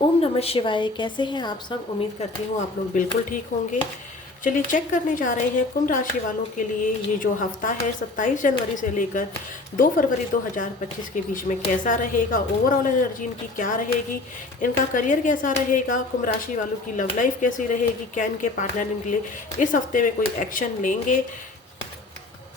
ओम नमः शिवाय। कैसे हैं आप सब? उम्मीद करती हूँ आप लोग बिल्कुल ठीक होंगे। चलिए चेक करने जा रहे हैं कुंभ राशि वालों के लिए ये जो हफ्ता है 27 जनवरी से लेकर 2 फरवरी 2025 के बीच में कैसा रहेगा। ओवरऑल एनर्जी इनकी क्या रहेगी, इनका करियर कैसा रहेगा, कुंभ राशि वालों की लव लाइफ कैसी रहेगी, क्या इनके पार्टनर इनके लिए इस हफ्ते में कोई एक्शन लेंगे,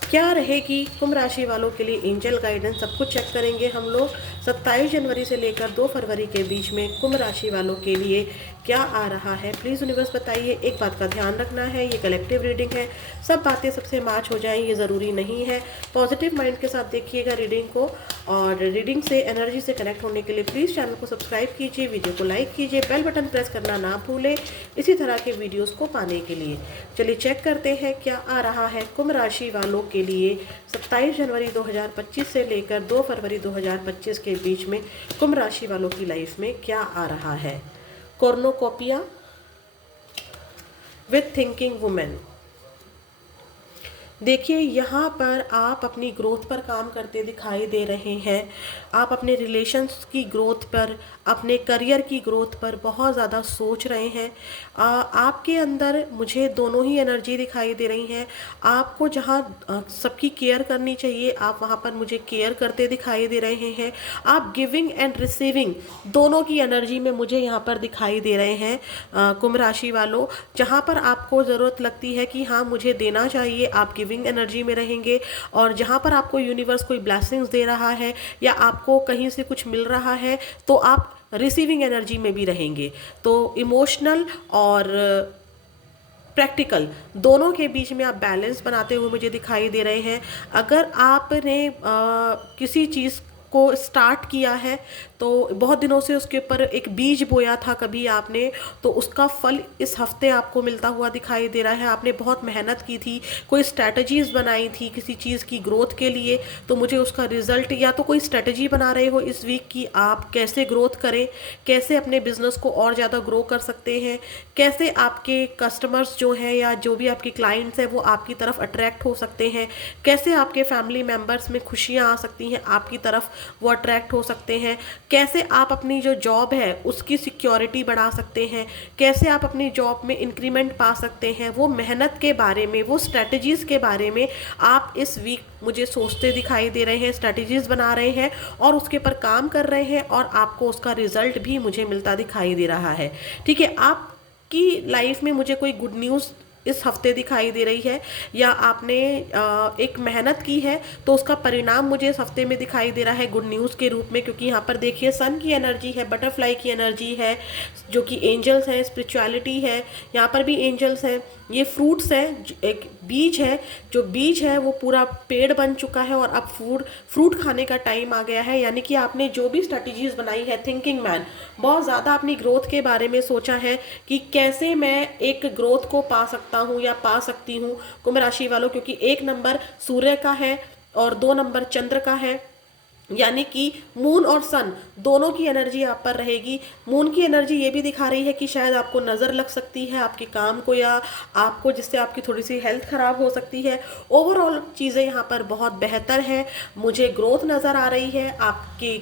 क्या रहेगी कुंभ राशि वालों के लिए एंजल गाइडेंस, सब कुछ चेक करेंगे हम लोग। 27 जनवरी से लेकर 2 फरवरी के बीच में कुंभ राशि वालों के लिए क्या आ रहा है। प्लीज़ यूनिवर्स बताइए। एक बात का ध्यान रखना है, ये कलेक्टिव रीडिंग है, सब बातें सबसे मैच हो जाएं ये ज़रूरी नहीं है। पॉजिटिव माइंड के साथ देखिएगा रीडिंग को, और रीडिंग से एनर्जी से कनेक्ट होने के लिए प्लीज़ चैनल को सब्सक्राइब कीजिए, वीडियो को लाइक कीजिए, बेल बटन प्रेस करना ना भूलें इसी तरह के वीडियोज़ को पाने के लिए। चलिए चेक करते हैं क्या आ रहा है कुंभ राशि वालों के लिए 27 जनवरी 2025 से लेकर 2 फरवरी 2025 के बीच में कुंभ राशि वालों की लाइफ में क्या आ रहा है। कॉर्नोकोपिया विथ थिंकिंग वुमेन। देखिए यहाँ पर आप अपनी ग्रोथ पर काम करते दिखाई दे रहे हैं। आप अपने रिलेशंस की ग्रोथ पर, अपने करियर की ग्रोथ पर बहुत ज़्यादा सोच रहे हैं। आपके अंदर मुझे दोनों ही एनर्जी दिखाई दे रही हैं। आपको जहाँ सबकी केयर करनी चाहिए आप वहाँ पर मुझे केयर करते दिखाई दे रहे हैं। आप गिविंग एंड रिसीविंग दोनों की एनर्जी में मुझे यहाँ पर दिखाई दे रहे हैं। कुंभ राशि वालों, जहाँ पर आपको ज़रूरत लगती है कि हाँ मुझे देना चाहिए, आप गिविंग एनर्जी में रहेंगे। और जहाँ पर आपको यूनिवर्स कोई ब्लेसिंग्स दे रहा है या आपको कहीं से कुछ मिल रहा है तो आप रिसीविंग एनर्जी में भी रहेंगे। तो इमोशनल और प्रैक्टिकल दोनों के बीच में आप बैलेंस बनाते हुए मुझे दिखाई दे रहे हैं। अगर आपने किसी चीज़ को स्टार्ट किया है तो बहुत दिनों से उसके ऊपर एक बीज बोया था कभी आपने, तो उसका फल इस हफ्ते आपको मिलता हुआ दिखाई दे रहा है। आपने बहुत मेहनत की थी, कोई स्ट्रैटेजीज बनाई थी किसी चीज़ की ग्रोथ के लिए, तो मुझे उसका रिजल्ट, या तो कोई स्ट्रैटेजी बना रहे हो इस वीक की आप कैसे ग्रोथ करें, कैसे अपने बिजनेस को और ज़्यादा ग्रो कर सकते हैं, कैसे आपके कस्टमर्स जो हैं या जो भी आपके क्लाइंट्स हैं वो आपकी तरफ अट्रैक्ट हो सकते हैं, कैसे आपके फैमिली मेम्बर्स में खुशियाँ आ सकती हैं आपकी तरफ, वो अट्रैक्ट हो सकते हैं, कैसे आप अपनी जो जॉब है उसकी सिक्योरिटी बढ़ा सकते हैं, कैसे आप अपनी जॉब में इंक्रीमेंट पा सकते हैं। वो मेहनत के बारे में, वो स्ट्रैटेजीज़ के बारे में आप इस वीक मुझे सोचते दिखाई दे रहे हैं, स्ट्रैटेजीज़ बना रहे हैं और उसके ऊपर काम कर रहे हैं, और आपको उसका रिजल्ट भी मुझे मिलता दिखाई दे रहा है। ठीक है, आपकी लाइफ में मुझे कोई गुड न्यूज़ इस हफ्ते दिखाई दे रही है, या आपने एक मेहनत की है तो उसका परिणाम मुझे इस हफ्ते में दिखाई दे रहा है गुड न्यूज़ के रूप में। क्योंकि यहाँ पर देखिए सन की एनर्जी है, बटरफ्लाई की एनर्जी है, जो कि एंजल्स हैं, स्पिरिचुअलिटी है, यहाँ पर भी एंजल्स हैं, ये फ्रूट्स हैं, एक बीज है, जो बीज है वो पूरा पेड़ बन चुका है और अब फ्रूट खाने का टाइम आ गया है। यानी कि आपने जो भी स्ट्रैटेजीज बनाई है, थिंकिंग मैन, बहुत ज़्यादा अपनी ग्रोथ के बारे में सोचा है कि कैसे मैं एक ग्रोथ को पा सकता हूँ या पा सकती हूँ कुंभ राशि वालों। क्योंकि 1 नंबर सूर्य का है और 2 नंबर चंद्र का है, यानी कि मून और सन दोनों की एनर्जी आप पर रहेगी। मून की एनर्जी ये भी दिखा रही है कि शायद आपको नज़र लग सकती है आपके काम को, या आपको जिससे आपकी थोड़ी सी हेल्थ ख़राब हो सकती है। ओवरऑल चीज़ें यहाँ पर बहुत बेहतर है, मुझे ग्रोथ नज़र आ रही है आपकी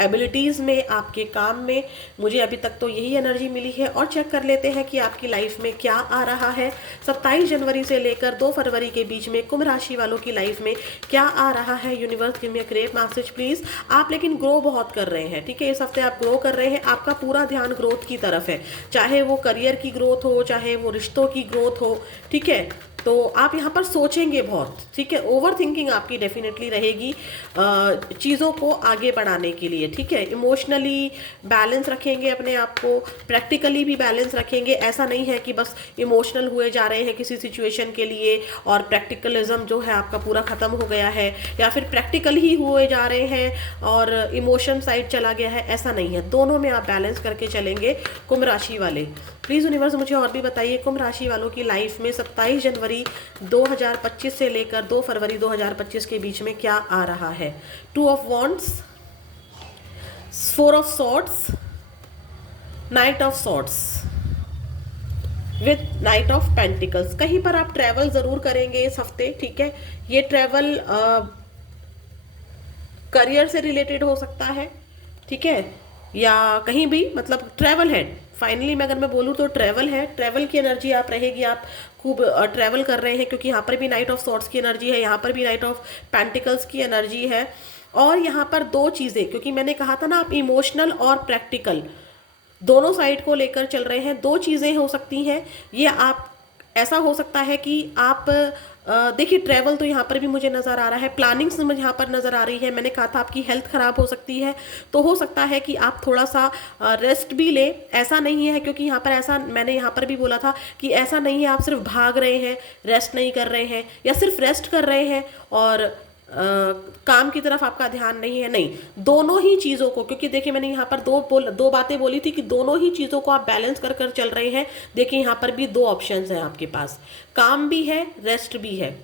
एबिलिटीज़ में, आपके काम में। मुझे अभी तक तो यही एनर्जी मिली है। और चेक कर लेते हैं कि आपकी लाइफ में क्या आ रहा है 27 जनवरी से लेकर 2 फरवरी के बीच में कुंभ राशि वालों की लाइफ में क्या आ रहा है। Universe give me a great message please. आप लेकिन ग्रो बहुत कर रहे हैं, ठीक है, इस हफ्ते आप ग्रो कर रहे हैं, आपका पूरा ध्यान ग्रोथ की तरफ है, चाहे वो करियर की ग्रोथ हो, चाहे वो रिश्तों की ग्रोथ हो, ठीक है। तो आप यहाँ पर सोचेंगे बहुत, ठीक है, ओवर थिंकिंग आपकी डेफिनेटली रहेगी चीज़ों को आगे बढ़ाने के लिए, ठीक है। इमोशनली बैलेंस रखेंगे अपने आप को, प्रैक्टिकली भी बैलेंस रखेंगे। ऐसा नहीं है कि बस इमोशनल हुए जा रहे हैं किसी सिचुएशन के लिए और प्रैक्टिकलिज्म जो है आपका पूरा ख़त्म हो गया है, या फिर प्रैक्टिकल ही हुए जा रहे हैं और इमोशन साइड चला गया है, ऐसा नहीं है। दोनों में आप बैलेंस करके चलेंगे कुंभ राशि वाले। प्लीज़ यूनिवर्स मुझे और भी बताइए कुंभ राशि वालों की लाइफ में 27 जनवरी 2025 से लेकर 2 फरवरी 2025 के बीच में क्या आ रहा है। 2 of wands, 4 of swords, night of swords with night of pentacles. कहीं पर आप ट्रैवल ज़रूर करेंगे इस हफ्ते, ठीक है। ये ट्रैवल करियर से रिलेटेड हो सकता है, ठीक है, या कहीं भी मतलब ट्रैवल है। फाइनली मैं अगर मैं बोलूँ तो ट्रैवल है, ट्रैवल की एनर्जी आप रहेगी, आप खूब ट्रैवल कर रहे हैं, क्योंकि यहाँ पर भी नाइट ऑफ सॉर्ट्स की एनर्जी है, यहाँ पर भी नाइट ऑफ पेंटिकल्स की एनर्जी है। और यहाँ पर दो चीज़ें, क्योंकि मैंने कहा था ना आप इमोशनल और प्रैक्टिकल दोनों साइड को लेकर चल रहे हैं, दो चीज़ें हो सकती हैं। ये आप ऐसा हो सकता है कि आप देखिए ट्रैवल तो यहाँ पर भी मुझे नज़र आ रहा है, प्लानिंग्स मुझे यहाँ पर नज़र आ रही है। मैंने कहा था आपकी हेल्थ ख़राब हो सकती है, तो हो सकता है कि आप थोड़ा सा रेस्ट भी लें। ऐसा नहीं है, क्योंकि यहाँ पर ऐसा मैंने यहाँ पर भी बोला था कि ऐसा नहीं है आप सिर्फ भाग रहे हैं, रेस्ट नहीं कर रहे हैं, या सिर्फ रेस्ट कर रहे हैं और काम की तरफ आपका ध्यान नहीं है। नहीं, दोनों ही चीज़ों को, क्योंकि देखिए मैंने यहाँ पर दो बातें बोली थी कि दोनों ही चीज़ों को आप बैलेंस कर कर चल रहे हैं। देखिए यहाँ पर भी दो ऑप्शंस हैं आपके पास, काम भी है, रेस्ट भी है।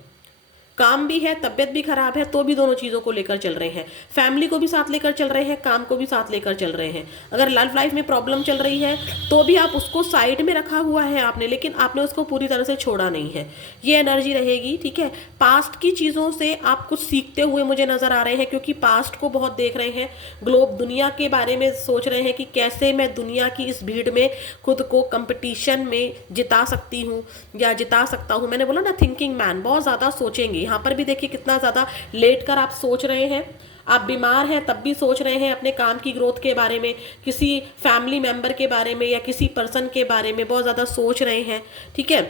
काम भी है, तबीयत भी खराब है, तो भी दोनों चीज़ों को लेकर चल रहे हैं। फैमिली को भी साथ लेकर चल रहे हैं, काम को भी साथ लेकर चल रहे हैं। अगर लव लाइफ में प्रॉब्लम चल रही है तो भी आप उसको साइड में रखा हुआ है आपने, लेकिन आपने उसको पूरी तरह से छोड़ा नहीं है। ये एनर्जी रहेगी, ठीक है। पास्ट की चीज़ों से आप कुछ सीखते हुए मुझे नज़र आ रहे हैं, क्योंकि पास्ट को बहुत देख रहे हैं, ग्लोब दुनिया के बारे में सोच रहे हैं कि कैसे मैं दुनिया की इस भीड़ में खुद को कंपटीशन में जिता सकती हूँ या जिता सकता हूँ। मैंने बोला ना थिंकिंग मैन, बहुत ज़्यादा सोचेंगे। यहाँ पर भी देखिए कितना ज़्यादा लेट कर आप सोच रहे हैं। आप बीमार हैं तब भी सोच रहे हैं अपने काम की ग्रोथ के बारे में, किसी फैमिली मेंबर के बारे में या किसी पर्सन के बारे में बहुत ज़्यादा सोच रहे हैं, ठीक है।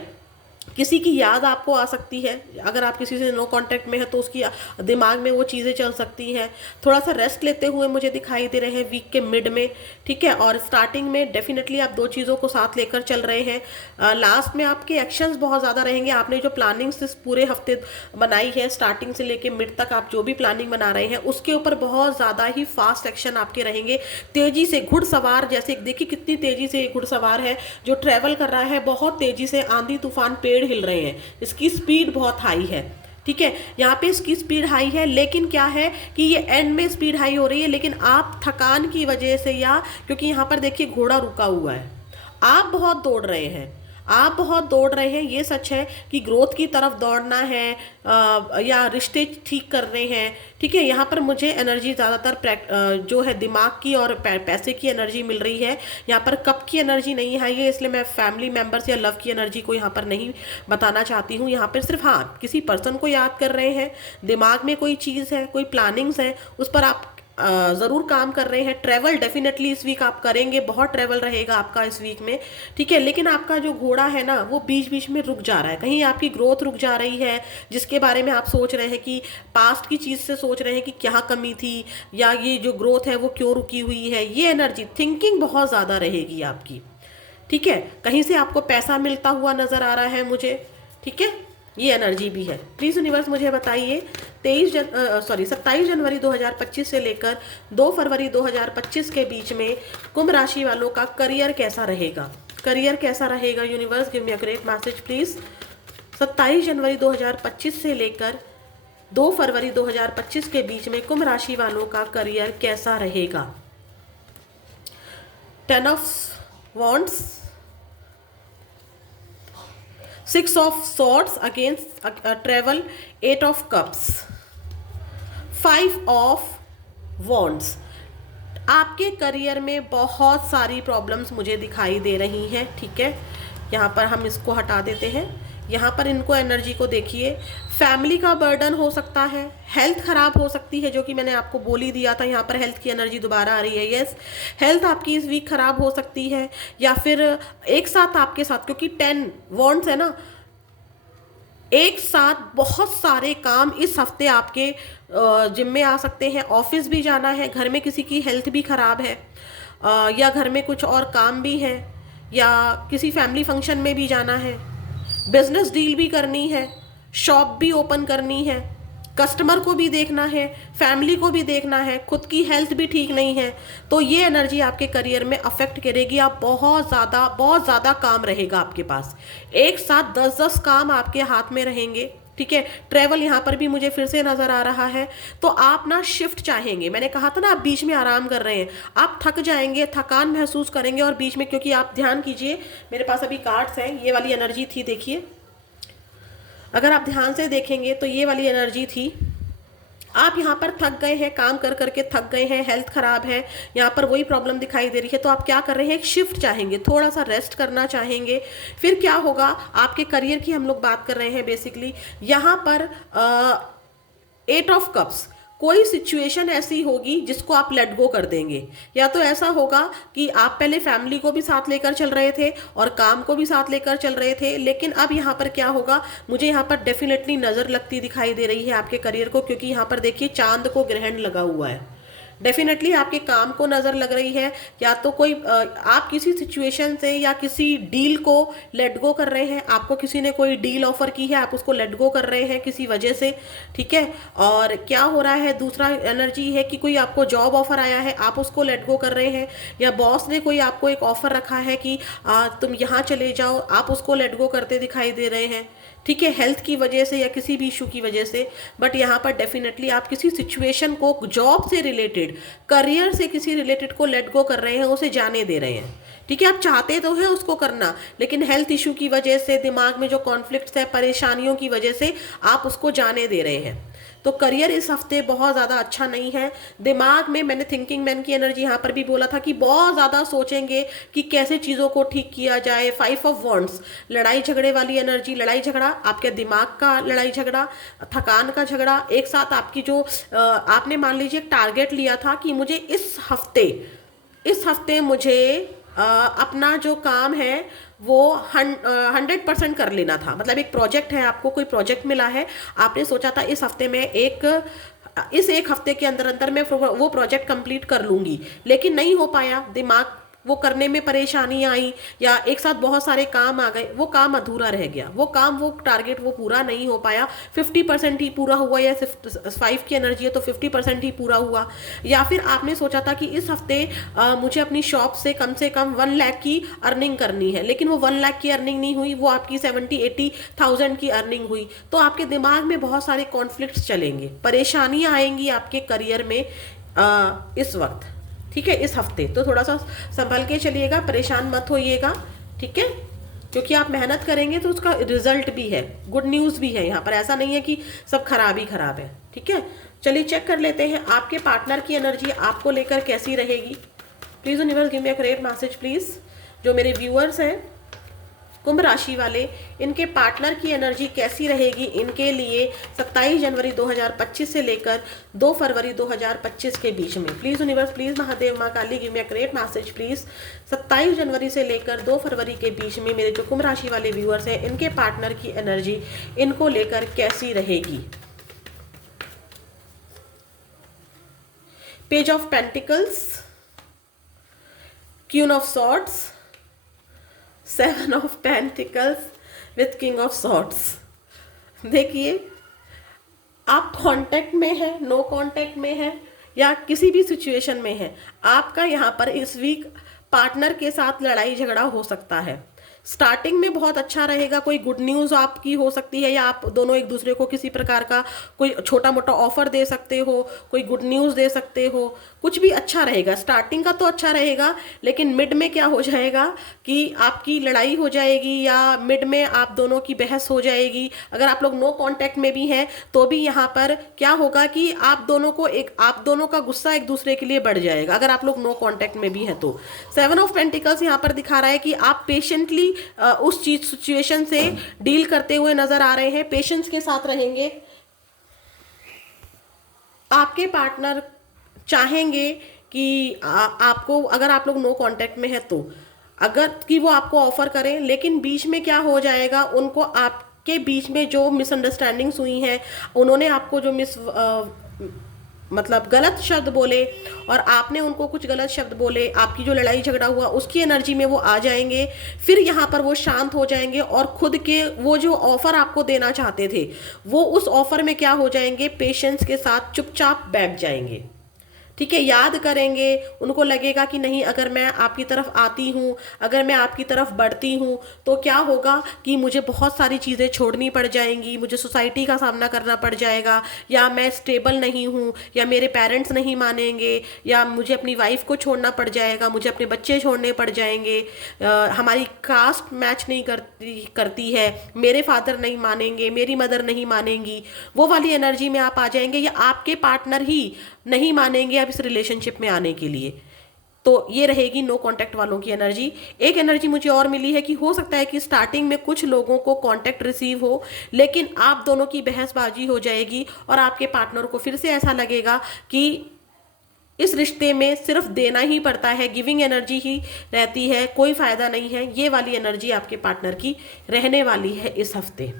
किसी की याद आपको आ सकती है, अगर आप किसी से नो कांटेक्ट में है तो उसकी दिमाग में वो चीज़ें चल सकती हैं। थोड़ा सा रेस्ट लेते हुए मुझे दिखाई दे रहे हैं वीक के मिड में, ठीक है। और स्टार्टिंग में डेफिनेटली आप दो चीज़ों को साथ लेकर चल रहे हैं। लास्ट में आपके एक्शंस बहुत ज़्यादा रहेंगे। आपने जो प्लानिंग्स इस पूरे हफ्ते बनाई है, स्टार्टिंग से लेकर मिड तक आप जो भी प्लानिंग बना रहे हैं उसके ऊपर बहुत ज़्यादा ही फास्ट एक्शन आपके रहेंगे। तेज़ी से घुड़सवार जैसे, देखिए कितनी तेज़ी से घुड़सवार है जो ट्रैवल कर रहा है, बहुत तेज़ी से, आंधी तूफान पेड़ हिल रहे हैं, इसकी स्पीड बहुत हाई है, ठीक है। यहाँ पे इसकी स्पीड हाई है, लेकिन क्या है कि ये एंड में स्पीड हाई हो रही है, लेकिन आप थकान की वजह से, या क्योंकि यहाँ पर देखिए घोड़ा रुका हुआ है, आप बहुत दौड़ रहे हैं, आप बहुत दौड़ रहे हैं। ये सच है कि ग्रोथ की तरफ दौड़ना है, या रिश्ते ठीक कर रहे हैं, ठीक है। यहाँ पर मुझे एनर्जी ज़्यादातर जो है दिमाग की और पैसे की एनर्जी मिल रही है। यहाँ पर कप की एनर्जी नहीं है ये, इसलिए मैं फैमिली मेम्बर्स या लव की एनर्जी को यहाँ पर नहीं बताना चाहती हूँ। यहाँ पर सिर्फ हाँ किसी पर्सन को याद कर रहे हैं, दिमाग में कोई चीज़ है, कोई प्लानिंग्स है, उस पर आप ज़रूर काम कर रहे हैं। ट्रैवल डेफिनेटली इस वीक आप करेंगे, बहुत ट्रैवल रहेगा आपका इस वीक में, ठीक है। लेकिन आपका जो घोड़ा है ना वो बीच बीच में रुक जा रहा है, कहीं आपकी ग्रोथ रुक जा रही है, जिसके बारे में आप सोच रहे हैं कि पास्ट की चीज़ से सोच रहे हैं कि क्या कमी थी या ये जो ग्रोथ है वो क्यों रुकी हुई है। ये एनर्जी थिंकिंग बहुत ज़्यादा रहेगी आपकी, ठीक है। कहीं से आपको पैसा मिलता हुआ नज़र आ रहा है मुझे, ठीक है। ये एनर्जी भी है। प्लीज़ यूनिवर्स मुझे बताइए 27 जनवरी 2025 से लेकर 2 फरवरी 2025 के बीच में कुंभ राशि वालों का करियर कैसा रहेगा। करियर कैसा रहेगा universe, give me a great message please. 27 जनवरी 2025 से लेकर 2 फरवरी 2025 के बीच में कुंभ राशि वालों का करियर कैसा रहेगा। 10 of wands, 6 of swords against travel, 8 of cups, 5 of wands। आपके करियर में बहुत सारी प्रॉब्लम्स मुझे दिखाई दे रही हैं, ठीक है। यहाँ पर हम इसको हटा देते हैं। यहाँ पर इनको एनर्जी को देखिए, फैमिली का बर्डन हो सकता है, हेल्थ खराब हो सकती है, जो कि मैंने आपको बोल ही दिया था। यहाँ पर हेल्थ की एनर्जी दोबारा आ रही है, यस। हेल्थ आपकी इस वीक खराब हो सकती है, या फिर एक साथ आपके साथ, क्योंकि 10 वॉन्ड्स है ना, एक साथ बहुत सारे काम इस हफ्ते आपके जिम्मे आ सकते हैं। ऑफिस भी जाना है, घर में किसी की हेल्थ भी खराब है, या घर में कुछ और काम भी है, या किसी फैमिली फंक्शन में भी जाना है, बिजनेस डील भी करनी है, शॉप भी ओपन करनी है, कस्टमर को भी देखना है, फैमिली को भी देखना है, खुद की हेल्थ भी ठीक नहीं है। तो ये एनर्जी आपके करियर में अफेक्ट करेगी। आप बहुत ज़्यादा काम रहेगा आपके पास, एक साथ 10-10 काम आपके हाथ में रहेंगे, ठीक है। ट्रैवल यहाँ पर भी मुझे फिर से नज़र आ रहा है। तो आप ना शिफ्ट चाहेंगे, मैंने कहा था ना आप बीच में आराम कर रहे हैं, आप थक जाएंगे, थकान महसूस करेंगे, और बीच में, क्योंकि आप ध्यान कीजिए मेरे पास अभी कार्ड्स हैं, ये वाली एनर्जी थी, देखिए अगर आप ध्यान से देखेंगे तो ये वाली एनर्जी थी, आप यहाँ पर थक गए हैं, काम कर करके थक गए हैं, हेल्थ खराब है, यहाँ पर वही प्रॉब्लम दिखाई दे रही है, तो आप क्या कर रहे हैं, एक शिफ्ट चाहेंगे, थोड़ा सा रेस्ट करना चाहेंगे। फिर क्या होगा, आपके करियर की हम लोग बात कर रहे हैं बेसिकली यहाँ पर। 8 ऑफ कप्स, कोई सिचुएशन ऐसी होगी जिसको आप लेट गो कर देंगे। या तो ऐसा होगा कि आप पहले फैमिली को भी साथ लेकर चल रहे थे और काम को भी साथ लेकर चल रहे थे, लेकिन अब यहाँ पर क्या होगा, मुझे यहाँ पर डेफिनेटली नज़र लगती दिखाई दे रही है आपके करियर को, क्योंकि यहाँ पर देखिए चांद को ग्रहण लगा हुआ है। डेफिनेटली आपके काम को नज़र लग रही है, या तो कोई आप किसी सिचुएशन से या किसी डील को लेट गो कर रहे हैं। आपको किसी ने कोई डील ऑफर की है, आप उसको लेट गो कर रहे हैं किसी वजह से, ठीक है। और क्या हो रहा है, दूसरा एनर्जी है कि कोई आपको जॉब ऑफर आया है, आप उसको लेट गो कर रहे हैं, या बॉस ने कोई आपको एक ऑफर रखा है कि तुम यहाँ चले जाओ, आप उसको लेट गो करते दिखाई दे रहे हैं, ठीक है, हेल्थ की वजह से या किसी भी इशू की वजह से। बट यहाँ पर डेफिनेटली आप किसी सिचुएशन को, जॉब से रिलेटेड, करियर से किसी रिलेटेड को लेट गो कर रहे हैं, उसे जाने दे रहे हैं, ठीक है। आप चाहते तो है उसको करना, लेकिन हेल्थ इशू की वजह से, दिमाग में जो कॉन्फ्लिक्ट्स है, परेशानियों की वजह से आप उसको जाने दे रहे हैं। तो करियर इस हफ्ते बहुत ज़्यादा अच्छा नहीं है। दिमाग में, मैंने थिंकिंग मैन की एनर्जी यहाँ पर भी बोला था कि बहुत ज़्यादा सोचेंगे कि कैसे चीज़ों को ठीक किया जाए। 5 ऑफ वॉन्ड्स, लड़ाई झगड़े वाली एनर्जी, लड़ाई झगड़ा, आपके दिमाग का लड़ाई झगड़ा, थकान का झगड़ा, एक साथ आपकी जो आपने मान लीजिए एक टारगेट लिया था कि मुझे इस हफ्ते मुझे अपना जो काम है वो 100% कर लेना था। मतलब एक प्रोजेक्ट है, आपको कोई प्रोजेक्ट मिला है, आपने सोचा था इस हफ्ते में इस एक हफ्ते के अंदर अंदर मैं वो प्रोजेक्ट कंप्लीट कर लूंगी, लेकिन नहीं हो पाया। दिमाग वो करने में परेशानी आई, या एक साथ बहुत सारे काम आ गए, वो काम अधूरा रह गया, वो टारगेट वो पूरा नहीं हो पाया। 50% ही पूरा हुआ, या 5 की एनर्जी है तो 50% ही पूरा हुआ। या फिर आपने सोचा था कि इस हफ्ते मुझे अपनी शॉप से कम 1 लाख की अर्निंग करनी है, लेकिन वो 1 लाख की अर्निंग नहीं हुई, वो आपकी 70-80,000 की अर्निंग हुई। तो आपके दिमाग में बहुत सारे कॉन्फ्लिक्ट्स चलेंगे, परेशानियां आएंगी आपके करियर में इस वक्त, ठीक है, इस हफ्ते। तो थोड़ा सा संभल के चलिएगा, परेशान मत होइएगा, ठीक है, क्योंकि आप मेहनत करेंगे तो उसका रिजल्ट भी है, गुड न्यूज़ भी है। यहाँ पर ऐसा नहीं है कि सब खराब ही खराब है, ठीक है। चलिए चेक कर लेते हैं आपके पार्टनर की एनर्जी आपको लेकर कैसी रहेगी। Please universe give me a great message please. जो मेरे व्यूअर्स हैं कुंभ राशि वाले, इनके पार्टनर की एनर्जी कैसी रहेगी इनके लिए 27 जनवरी 2025 से लेकर 2 फरवरी 2025 के बीच में। प्लीज़ यूनिवर्स, प्लीज़ महादेव, माँ Kali, give me a great message please. 27 जनवरी से लेकर 2 फरवरी के बीच में मेरे जो कुंभ राशि वाले व्यूअर्स हैं, इनके पार्टनर की एनर्जी इनको लेकर कैसी रहेगी। Page of pentacles, queen of swords, 7 of pentacles with king of swords. देखिए, आप कांटेक्ट में हैं, नो कांटेक्ट में हैं, या किसी भी सिचुएशन में हैं, आपका यहाँ पर इस वीक पार्टनर के साथ लड़ाई झगड़ा हो सकता है। स्टार्टिंग में बहुत अच्छा रहेगा, कोई गुड न्यूज़ आपकी हो सकती है, या आप दोनों एक दूसरे को किसी प्रकार का कोई छोटा मोटा ऑफर दे सकते हो, कोई गुड न्यूज़ दे सकते हो, कुछ भी अच्छा रहेगा। स्टार्टिंग का तो अच्छा रहेगा, लेकिन मिड में क्या हो जाएगा कि आपकी लड़ाई हो जाएगी, या मिड में आप दोनों की बहस हो जाएगी। अगर आप लोग नो कांटेक्ट में भी हैं तो भी यहाँ पर क्या होगा कि आप दोनों का गुस्सा एक दूसरे के लिए बढ़ जाएगा, अगर आप लोग नो कांटेक्ट में भी हैं तो। 7 ऑफ पेंटिकल्स यहाँ पर दिखा रहा है कि आप पेशेंटली उस चीज सिचुएशन से डील करते हुए नजर आ रहे हैं, पेशेंस के साथ रहेंगे। आपके पार्टनर चाहेंगे कि आपको, अगर आप लोग नो कांटेक्ट में है तो, अगर कि वो आपको ऑफर करें, लेकिन बीच में क्या हो जाएगा, उनको आपके बीच में जो मिसअंडरस्टैंडिंग्स हुई हैं, उन्होंने आपको जो मतलब गलत शब्द बोले और आपने उनको कुछ गलत शब्द बोले, आपकी जो लड़ाई झगड़ा हुआ उसकी एनर्जी में वो आ जाएंगे। फिर यहाँ पर वो शांत हो जाएंगे और खुद के वो जो ऑफर आपको देना चाहते थे, वो उस ऑफर में क्या हो जाएंगे, पेशेंस के साथ चुपचाप बैठ जाएंगे, ठीक है, याद करेंगे, उनको लगेगा कि नहीं, अगर मैं आपकी तरफ आती हूँ, अगर मैं आपकी तरफ बढ़ती हूँ तो क्या होगा कि मुझे बहुत सारी चीज़ें छोड़नी पड़ जाएंगी, मुझे सोसाइटी का सामना करना पड़ जाएगा, या मैं स्टेबल नहीं हूँ, या मेरे पेरेंट्स नहीं मानेंगे, या मुझे अपनी वाइफ को छोड़ना पड़ जाएगा, मुझे अपने बच्चे छोड़ने पड़ जाएंगे, हमारी कास्ट मैच नहीं करती है, मेरे फादर नहीं मानेंगे, मेरी मदर नहीं मानेंगी, वो वाली एनर्जी में आप आ जाएंगे, या आपके पार्टनर ही नहीं मानेंगे आप इस रिलेशनशिप में आने के लिए। तो ये रहेगी नो कांटेक्ट वालों की एनर्जी। एक एनर्जी मुझे और मिली है कि हो सकता है कि स्टार्टिंग में कुछ लोगों को कांटेक्ट रिसीव हो, लेकिन आप दोनों की बहसबाजी हो जाएगी और आपके पार्टनर को फिर से ऐसा लगेगा कि इस रिश्ते में सिर्फ देना ही पड़ता है, गिविंग एनर्जी ही रहती है, कोई फायदा नहीं है। ये वाली एनर्जी आपके पार्टनर की रहने वाली है इस हफ्ते।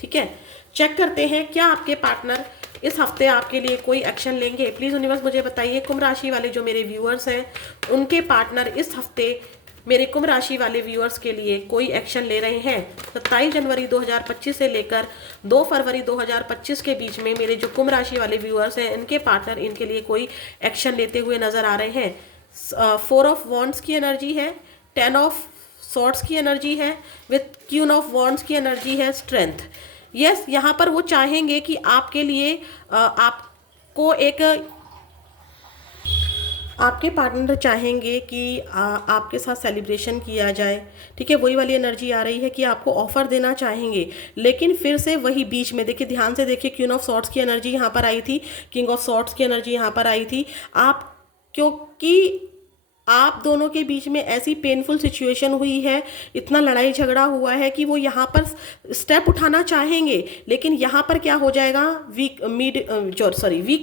ठीक है, चेक करते हैं क्या आपके पार्टनर इस हफ्ते आपके लिए कोई एक्शन लेंगे। प्लीज यूनिवर्स मुझे बताइए, कुंभ राशि वाले जो मेरे व्यूअर्स हैं उनके पार्टनर इस हफ्ते मेरे कुंभ राशि वाले व्यूअर्स के लिए कोई एक्शन ले रहे हैं। 27 जनवरी 2025 से लेकर 2 फरवरी 2025 के बीच में मेरे जो कुंभ राशि वाले व्यूअर्स हैं इनके पार्टनर इनके लिए कोई एक्शन लेते हुए नजर आ रहे हैं। 4 ऑफ वॉन्ड्स की एनर्जी है, 10 ऑफ सॉर्ड्स की एनर्जी है, विथ क्वीन ऑफ वॉन्ड्स की एनर्जी है स्ट्रेंथ। यस, यहाँ पर वो चाहेंगे कि आपके लिए आपको एक आपके पार्टनर चाहेंगे कि आपके साथ सेलिब्रेशन किया जाए। ठीक है, वही वाली एनर्जी आ रही है कि आपको ऑफर देना चाहेंगे, लेकिन फिर से वही बीच में देखिए, ध्यान से देखिए, क्वीन ऑफ सॉर्ड्स की एनर्जी यहाँ पर आई थी, किंग ऑफ सॉर्ड्स की एनर्जी यहाँ पर आई थी। आप क्योंकि आप दोनों के बीच में ऐसी पेनफुल सिचुएशन हुई है, इतना लड़ाई झगड़ा हुआ है कि वो यहाँ पर स्टेप उठाना चाहेंगे, लेकिन यहाँ पर क्या हो जाएगा, वीक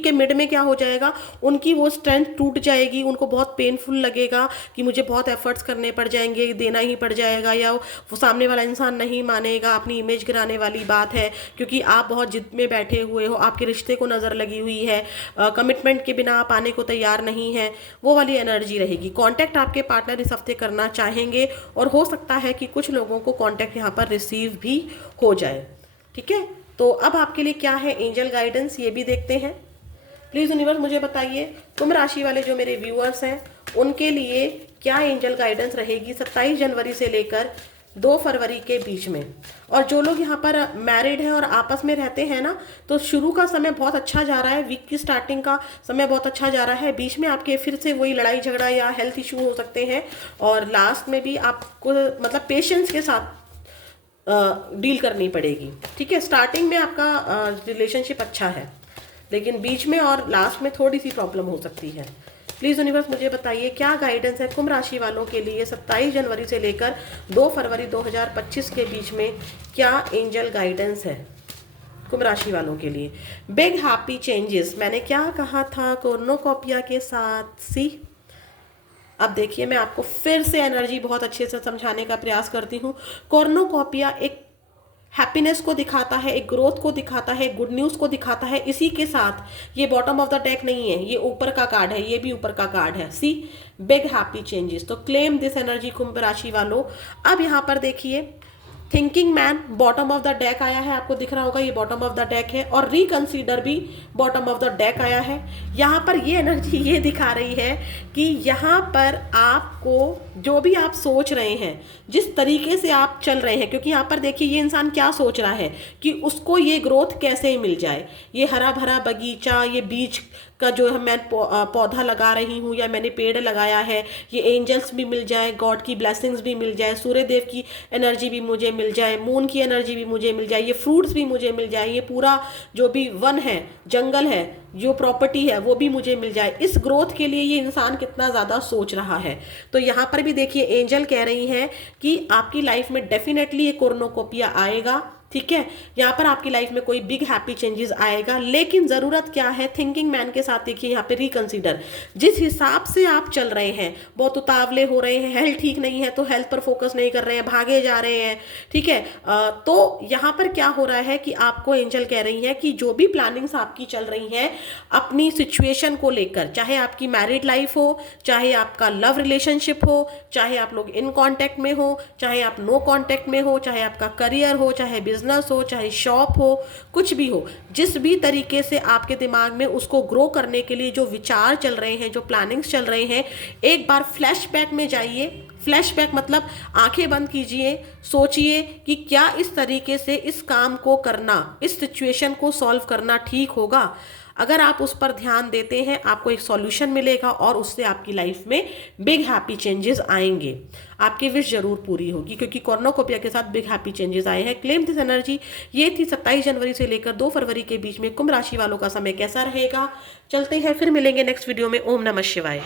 के मिड में क्या हो जाएगा, उनकी वो स्ट्रेंथ टूट जाएगी, उनको बहुत पेनफुल लगेगा कि मुझे बहुत एफर्ट्स करने पड़ जाएंगे, देना ही पड़ जाएगा, या वो सामने वाला इंसान नहीं मानेगा, अपनी इमेज गिराने वाली बात है, क्योंकि आप बहुत जिद में बैठे हुए हो, आपके रिश्ते को नज़र लगी हुई है, कमिटमेंट के बिना आप आने को तैयार नहीं है, वो वाली एनर्जी रहेगी। कांटेक्ट आपके पार्टनर इस हफ्ते करना चाहेंगे और हो सकता है कि कुछ लोगों को कांटेक्ट यहाँ पर रिसीव भी हो जाए। ठीक है, तो अब आपके लिए क्या है एंजल गाइडेंस, ये भी देखते हैं। प्लीज यूनिवर्स मुझे बताइए, कुंभ राशि वाले जो मेरे व्यूअर्स हैं उनके लिए क्या एंजल गाइडेंस रहेगी 27 जनवरी से लेकर 2 फरवरी के बीच में। और जो लोग यहाँ पर मैरिड हैं और आपस में रहते हैं ना, तो शुरू का समय बहुत अच्छा जा रहा है, वीक की स्टार्टिंग का समय बहुत अच्छा जा रहा है, बीच में आपके फिर से वही लड़ाई झगड़ा या हेल्थ इशू हो सकते हैं, और लास्ट में भी आपको मतलब पेशेंस के साथ डील करनी पड़ेगी। ठीक है, स्टार्टिंग में आपका रिलेशनशिप अच्छा है, लेकिन बीच में और लास्ट में थोड़ी सी प्रॉब्लम हो सकती है। प्लीज यूनिवर्स मुझे बताइए क्या गाइडेंस है कुंभ राशि वालों के लिए 27 जनवरी से लेकर 2 फरवरी 2025 के बीच में, क्या एंजल गाइडेंस है कुंभ राशि वालों के लिए। बिग हैप्पी चेंजेस, मैंने क्या कहा था कॉर्नोकॉपिया के साथ, सी। अब देखिए, मैं आपको फिर से एनर्जी बहुत अच्छे से समझाने का प्रयास करती हूँ। कॉर्नोकॉपिया एक हैप्पीनेस को दिखाता है, एक ग्रोथ को दिखाता है, गुड न्यूज़ को दिखाता है। इसी के साथ ये बॉटम ऑफ द डेक नहीं है, ये ऊपर का कार्ड है, ये भी ऊपर का कार्ड है, सी, बिग हैप्पी चेंजेस। तो क्लेम दिस एनर्जी कुंभ राशि वालों। अब यहाँ पर देखिए, thinking man bottom of the deck आया है, आपको दिख रहा होगा ये बॉटम ऑफ द डेक है, और रिकंसीडर भी बॉटम ऑफ द डेक आया है। यहाँ पर ये एनर्जी ये दिखा रही है कि यहाँ पर आपको जो भी आप सोच रहे हैं, जिस तरीके से आप चल रहे हैं, क्योंकि यहाँ पर देखिए ये इंसान क्या सोच रहा है कि उसको ये ग्रोथ कैसे मिल जाए, ये हरा भरा बगीचा, ये बीज का जो है मैं पौधा लगा रही हूँ या मैंने पेड़ लगाया है, ये एंजल्स भी मिल जाए, गॉड की ब्लेसिंग्स भी मिल जाए, सूर्य देव की एनर्जी भी मुझे मिल जाए, मून की एनर्जी भी मुझे मिल जाए, ये फ्रूट्स भी मुझे मिल जाए, ये पूरा जो भी वन है, जंगल है, जो प्रॉपर्टी है वो भी मुझे मिल जाए। इस ग्रोथ के लिए ये इंसान कितना ज़्यादा सोच रहा है। तो यहाँ पर भी देखिए एंजल कह रही हैं कि आपकी लाइफ में डेफिनेटली ये कॉर्नोकोपिया आएगा। ठीक है, यहाँ पर आपकी लाइफ में कोई बिग हैप्पी चेंजेस आएगा, लेकिन ज़रूरत क्या है, थिंकिंग मैन के साथ देखिए यहाँ पे रिकंसीडर, जिस हिसाब से आप चल रहे हैं, बहुत उतावले हो रहे हैं, हेल्थ ठीक नहीं है तो हेल्थ पर फोकस नहीं कर रहे हैं, भागे जा रहे हैं। ठीक है, तो यहाँ पर क्या हो रहा है कि आपको एंजल कह रही है कि जो भी प्लानिंग्स आपकी चल रही हैं अपनी सिचुएशन को लेकर, चाहे आपकी मैरिड लाइफ हो, चाहे आपका लव रिलेशनशिप हो, चाहे आप लोग इन कॉन्टेक्ट में हो, चाहे आप नो कॉन्टेक्ट में हो, चाहे आपका करियर हो, चाहे बिजनेस बिजनेस हो, चाहे शॉप हो, कुछ भी हो, जिस भी तरीके से आपके दिमाग में उसको ग्रो करने के लिए जो विचार चल रहे हैं, जो प्लानिंग्स चल रहे हैं, एक बार फ्लैशबैक में जाइए। फ्लैशबैक मतलब आंखें बंद कीजिए, सोचिए कि क्या इस तरीके से इस काम को करना, इस सिचुएशन को सॉल्व करना ठीक होगा। अगर आप उस पर ध्यान देते हैं, आपको एक सॉल्यूशन मिलेगा और उससे आपकी लाइफ में बिग हैप्पी चेंजेस आएंगे। आपकी विश जरूर पूरी होगी, क्योंकि कॉर्नोकोपिया के साथ बिग हैप्पी चेंजेस आए हैं। Claim this energy. ये थी 27 जनवरी से लेकर 2 फरवरी के बीच में कुंभ राशि वालों का समय कैसा रहेगा। चलते हैं, फिर मिलेंगे नेक्स्ट वीडियो में। ओम नमः शिवाय।